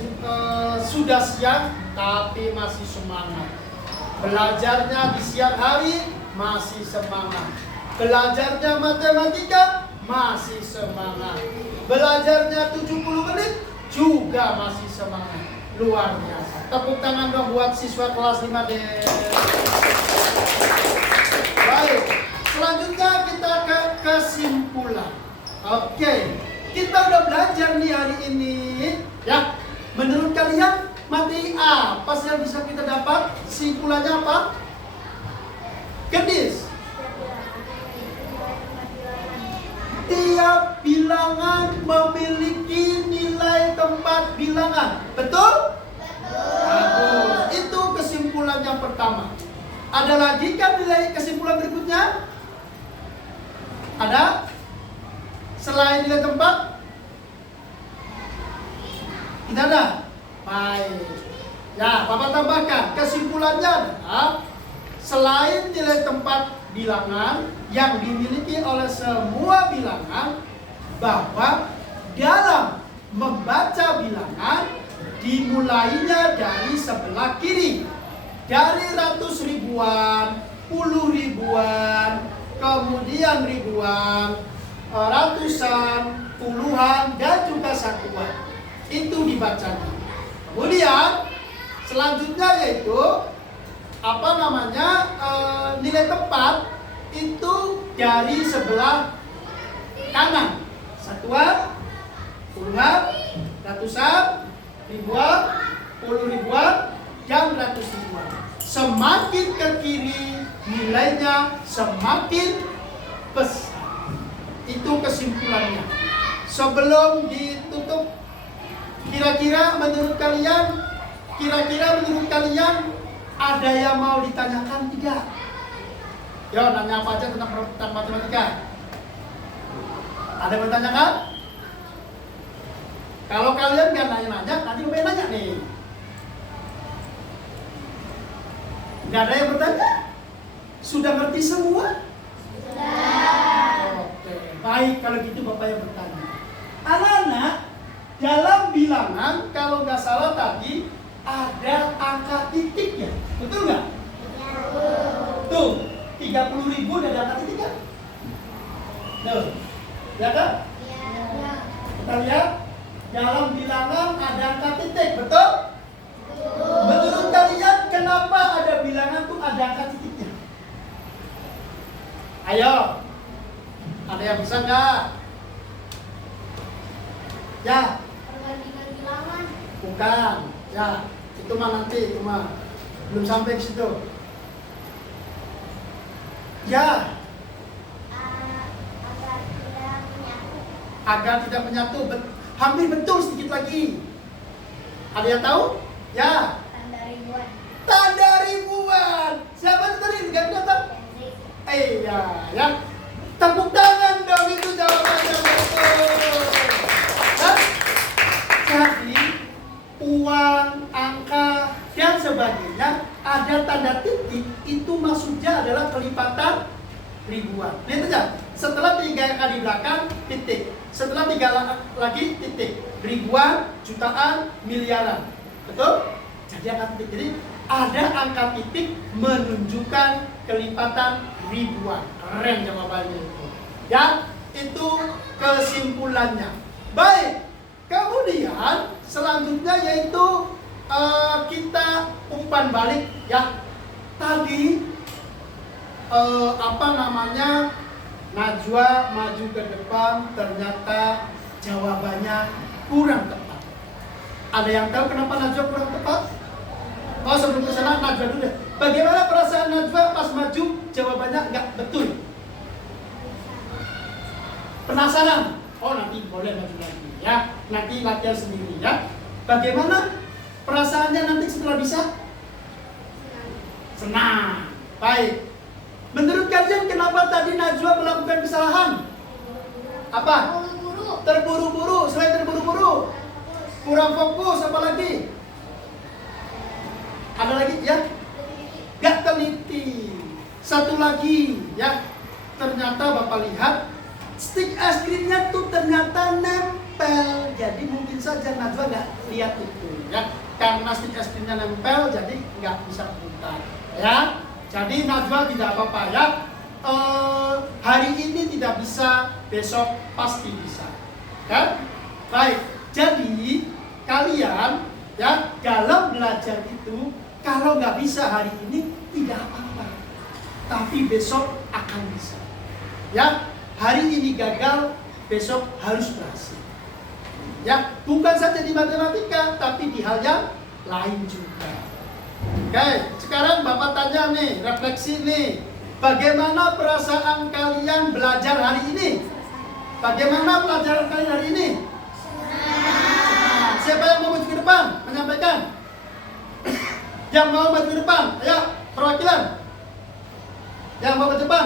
sudah siang, tapi masih semangat. Belajarnya di siang hari masih semangat. Belajarnya matematika masih semangat. Belajarnya 70 menit juga masih semangat. Luar biasa. Tepuk tangan dong buat siswa kelas 5D. Baik, selanjutnya kita ke kesimpulan. Oke, kita udah belajar nih hari ini. Ya, menurut kalian materi apa sih yang bisa kita dapat? Kesimpulannya apa? Kedis. Tiap bilangan memiliki nilai tempat bilangan. Betul? Bagus. Itu kesimpulan yang pertama. Ada lagi kan nilai kesimpulan berikutnya? Ada? Selain nilai tempat? Tidak ada? Baik. Ya, Bapak tambahkan. Kesimpulannya adalah selain nilai tempat bilangan yang dimiliki oleh semua bilangan, bahwa dalam membaca bilangan dimulainya dari sebelah kiri, dari ratus ribuan, puluh ribuan, kemudian ribuan, ratusan, puluhan, dan juga satuan. Itu dibacanya. Kemudian selanjutnya yaitu nilai tempat itu dari sebelah kanan, satuan, puluhan, ratusan, ribuan, puluh ribuan, dan ratus ribuan. Semakin ke kiri nilainya semakin besar. Itu kesimpulannya. Sebelum ditutup, kira-kira menurut kalian ada yang mau ditanyakan tidak? Yo, nanya apa aja tentang matematika? Ada yang bertanyakan? Kalau kalian nggak nanya-nanya, nanti gue nanya nih. Nggak ada yang bertanya? Sudah ngerti semua? Sudah. Oke, baik kalau gitu Bapak yang bertanya. Anak-anak, dalam bilangan kalau nggak salah tadi ada angka titiknya, betul nggak? Tuh, 30.000 udah ada angka titik kan? Tuh, ya kan? Kita lihat, dalam bilangan ada angka titik, betul? Menurut kalian kenapa ada bilangan tuh ada angka titiknya? Ayo, ada yang bisa nggak? Ya. Perbandingan bilangan. Bukan, ya itu mah nanti, itu mah belum sampai ke situ. Ya, agar tidak menyatu, hampir betul, sedikit lagi. Ada yang tahu? Ya. Tanda ribuan. Tanda ribuan. Siapa itu tadi? Gak datang? Iya, ya. Tepuk tangan dong, itu jawabannya betul. Kan? Jadi uang, angka, dan sebagainya ada tanda titik, itu maksudnya adalah kelipatan ribuan. Lihat aja, setelah 3 angka di belakang, titik. Setelah 3 lagi, titik. Ribuan, jutaan, miliaran. Betul? Jadi angka titik. Jadi ada angka titik menunjukkan kelipatan ribuan. Keren jawabannya itu. Ya, itu kesimpulannya. Baik. Kemudian selanjutnya yaitu kita umpan balik ya. Tadi Najwa maju ke depan, ternyata jawabannya kurang tepat. Ada yang tahu kenapa Najwa kurang tepat? Oh, sebelum ke sana Najwa dulu deh. Bagaimana perasaan Najwa pas maju jawabannya nggak betul? Penasaran? Oh, nanti boleh maju lagi ya. Nanti latihan sendiri ya. Bagaimana perasaannya nanti setelah bisa? Senang. Baik. Menurut kalian kenapa tadi Najwa melakukan kesalahan? Apa? Terburu-buru. Selain terburu-buru, kurang fokus, apa lagi? Ada lagi ya? Gak teliti. Satu lagi ya. Ternyata Bapak lihat stick es krimnya tuh ternyata nempel. Jadi mungkin saja Najwa gak lihat itu ya. Karena stick es krimnya nempel, jadi nggak bisa putar ya. Jadi Najwa tidak apa-apa ya. Hari ini tidak bisa, besok pasti bisa kan? Baik, jadi kalian ya dalam belajar itu kalau nggak bisa hari ini tidak apa-apa, tapi besok akan bisa ya. Hari ini gagal, besok harus berhasil ya. Bukan saja di matematika, tapi di hal yang lain juga. Oke, sekarang Bapak tanya nih, refleksi nih. Bagaimana perasaan kalian belajar hari ini? Bagaimana pelajaran kalian hari ini? Nah, siapa yang mau maju ke depan? Menyampaikan. Yang mau maju ke depan, ayo perwakilan. Yang mau ke depan.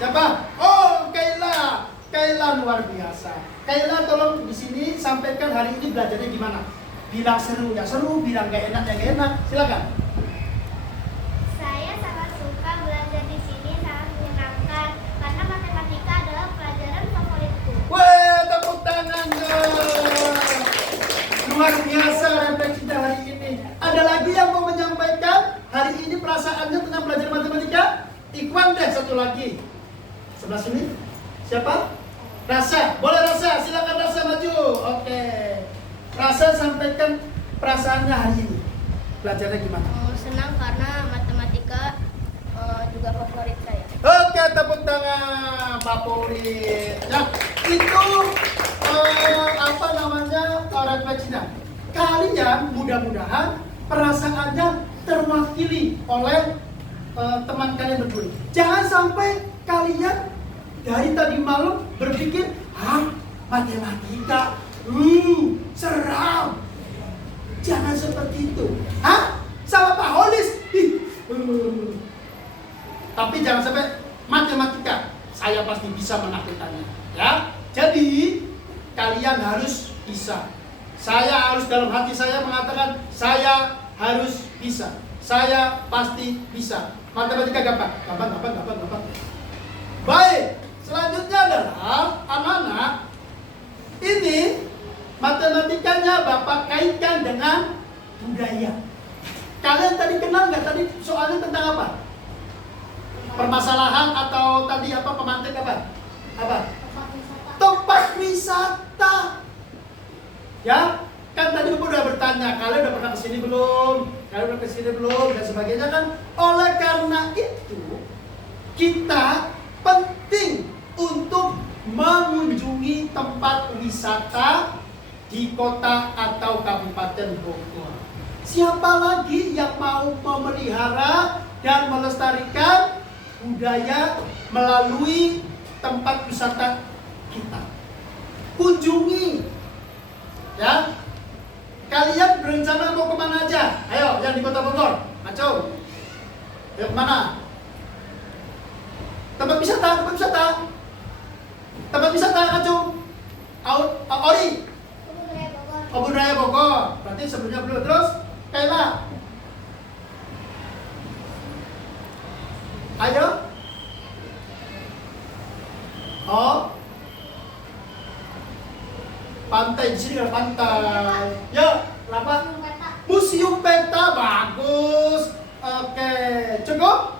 Siapa? Oh, Kaila. Kaila luar biasa. Kaila tolong di sini sampaikan hari ini belajarnya gimana? Bilang seru ya seru, bilang gak enak ya gak enak. Silakan. Saya sangat suka belajar di sini, sangat menyenangkan karena matematika adalah pelajaran favoritku. Weh, tepuk tangan dong. Luar biasa refleksinya hari ini. Ada lagi yang mau menyampaikan hari ini perasaannya tentang belajar matematika? Ikhwan deh, satu lagi. Sebelah sini. Siapa? Rasa. Boleh Rasa, silakan Rasa maju. Oke. Rasa sampaikan perasaannya hari ini. Belajarnya gimana? Senang karena matematika juga favorit saya. Oke, tepuk tangan favorit. Ya, itu refleksinya. Kalian mudah-mudahan perasaannya terwakili oleh teman kalian berdua. Jangan sampai kalian dari tadi malam berpikir, matematika, seram. Jangan seperti itu. Sama Pak Holis. Tapi jangan sampai matematika, saya pasti bisa menaklukkannya. Ya, jadi kalian harus bisa. Saya harus dalam hati saya mengatakan, saya harus bisa. Saya pasti bisa. Matematika gampang. Baik, selanjutnya adalah anak-anak. Ini matematikanya Bapak kaitkan dengan budaya. Kalian tadi kenal nggak tadi soalnya tentang apa? Permasalahan atau tadi apa pemantik apa? Tempat wisata. Ya, kan tadi Bapak udah bertanya, kalian udah pernah kesini belum? Kalian udah kesini belum? Dan sebagainya kan. Oleh karena itu, kita penting untuk mengunjungi tempat wisata di kota atau kabupaten Bogor. Siapa lagi yang mau memelihara dan melestarikan budaya melalui tempat wisata kita? Kunjungi, ya. Kalian berencana mau kemana aja? Ayo, yang di kota Bogor, ayo. Ayo kemana? Tempat wisata, ayo. Ori. Kebun Raya Bogor. Berarti sebelumnya belum. Terus, Kaila. Ayo. Oh. Pantai, di sini ada pantai. Yuk, apa? Museum Peta, bagus. Oke, cukup?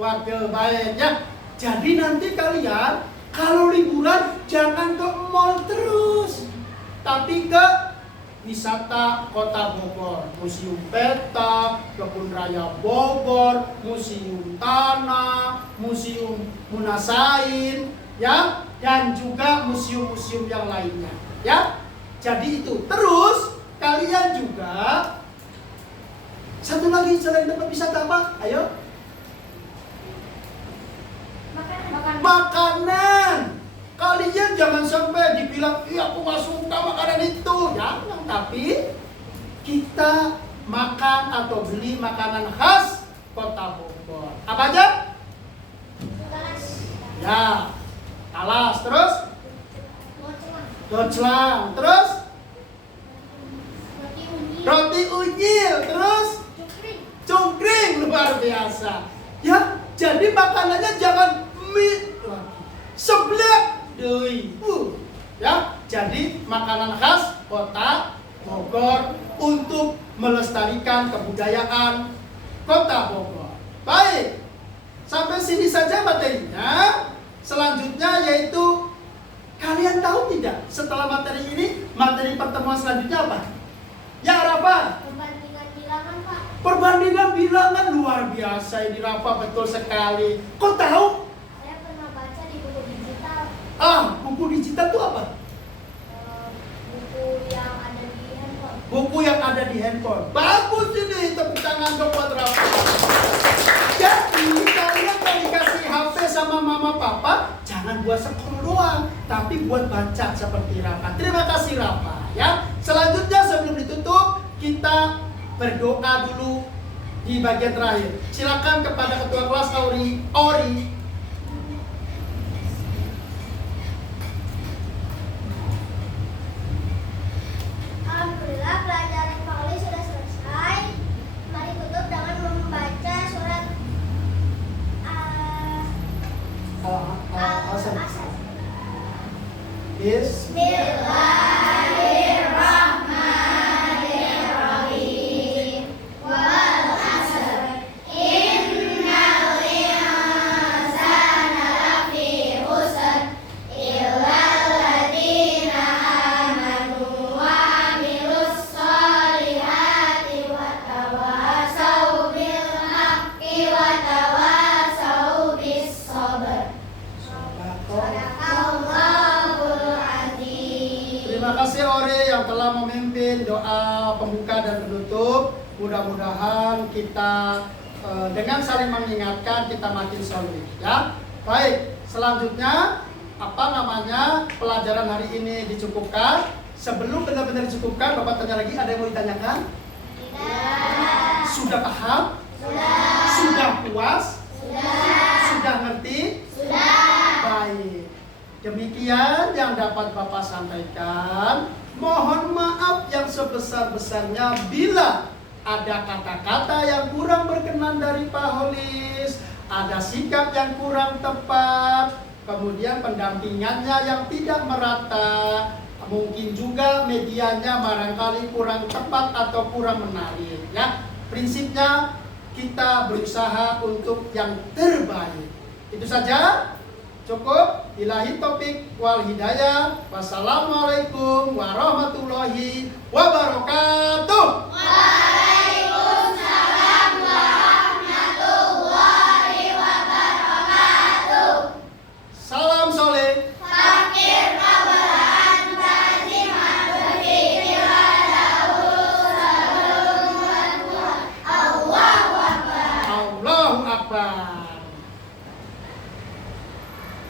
Waduh, baik ya. Jadi nanti kalian kalau liburan jangan ke mall terus. tapi ke wisata Kota Bogor, Museum Peta, Kebun Raya Bogor, Museum Tanah, Museum Munasain, ya, dan juga museum-museum yang lainnya, ya. Jadi itu. Terus kalian juga satu lagi selain tempat wisata apa? Ayo. Makanan. Kalian jangan sampai dibilang, iya aku gak suka makanan itu. Jangan, tapi kita makan atau beli makanan khas Kota Bogor. Apa aja? Ya, talas. Terus? Doclang. Terus? Roti unyil. Terus? Cungkring. Luar biasa. Ya, jadi makanannya jangan mie seblak. Ya, jadi makanan khas Kota Bogor untuk melestarikan kebudayaan Kota Bogor. Baik, sampai sini saja materinya. Selanjutnya yaitu, kalian tahu tidak setelah materi ini, materi pertemuan selanjutnya apa? Ya, Rafa? Perbandingan bilangan, Pak. Perbandingan bilangan. Luar biasa ini, Rafa, betul sekali. Kok tahu? Saya pernah baca di buku digital. Buku digital itu apa? Buku yang ada di handphone. Buku yang ada di handphone. Bagus ini, tepuk tangan dong buat Rafa. Jadi kalian kalau dikasih HP sama mama papa, jangan buat scroll doang, tapi buat baca seperti Rafa. Terima kasih Rafa, ya. Selanjutnya sebelum ditutup, kita berdoa dulu di bagian terakhir. Silakan kepada ketua kelas Ori. Alhamdulillah pelajaran Pak Oli sudah selesai. Mari tutup dengan membaca surat Al-Asr. Al-Asr. Bismillahirrahmanirrahim. Wal asr. Innal insana lafi khusr. Illa alladziina amanu wa amilus solihati wa tawasaw bil haqqi wa tawasaw bis sabr. Sadaqallahul azim. Terima kasih Ore yang telah memimpin doa pembuka dan penutup. Mudah-mudahan kita dengan saling mengingatkan kita makin solid, ya. Baik, selanjutnya pelajaran hari ini dicukupkan. Sebelum benar-benar dicukupkan, Bapak tanya lagi, ada yang mau ditanyakan? Tidak. Sudah paham? Sudah. Sudah puas? Sudah. Sudah ngerti? Sudah. Baik. Demikian yang dapat Bapak sampaikan. Mohon maaf yang sebesar-besarnya bila ada kata-kata yang kurang berkenan dari Pak Holis, ada sikap yang kurang tepat, kemudian pendampingannya yang tidak merata, mungkin juga medianya barangkali kurang tepat atau kurang menarik, ya. Prinsipnya kita berusaha untuk yang terbaik. Itu saja. Cukup. Billahi taufik wal hidayah. Wassalamualaikum warahmatullahi wabarakatuh.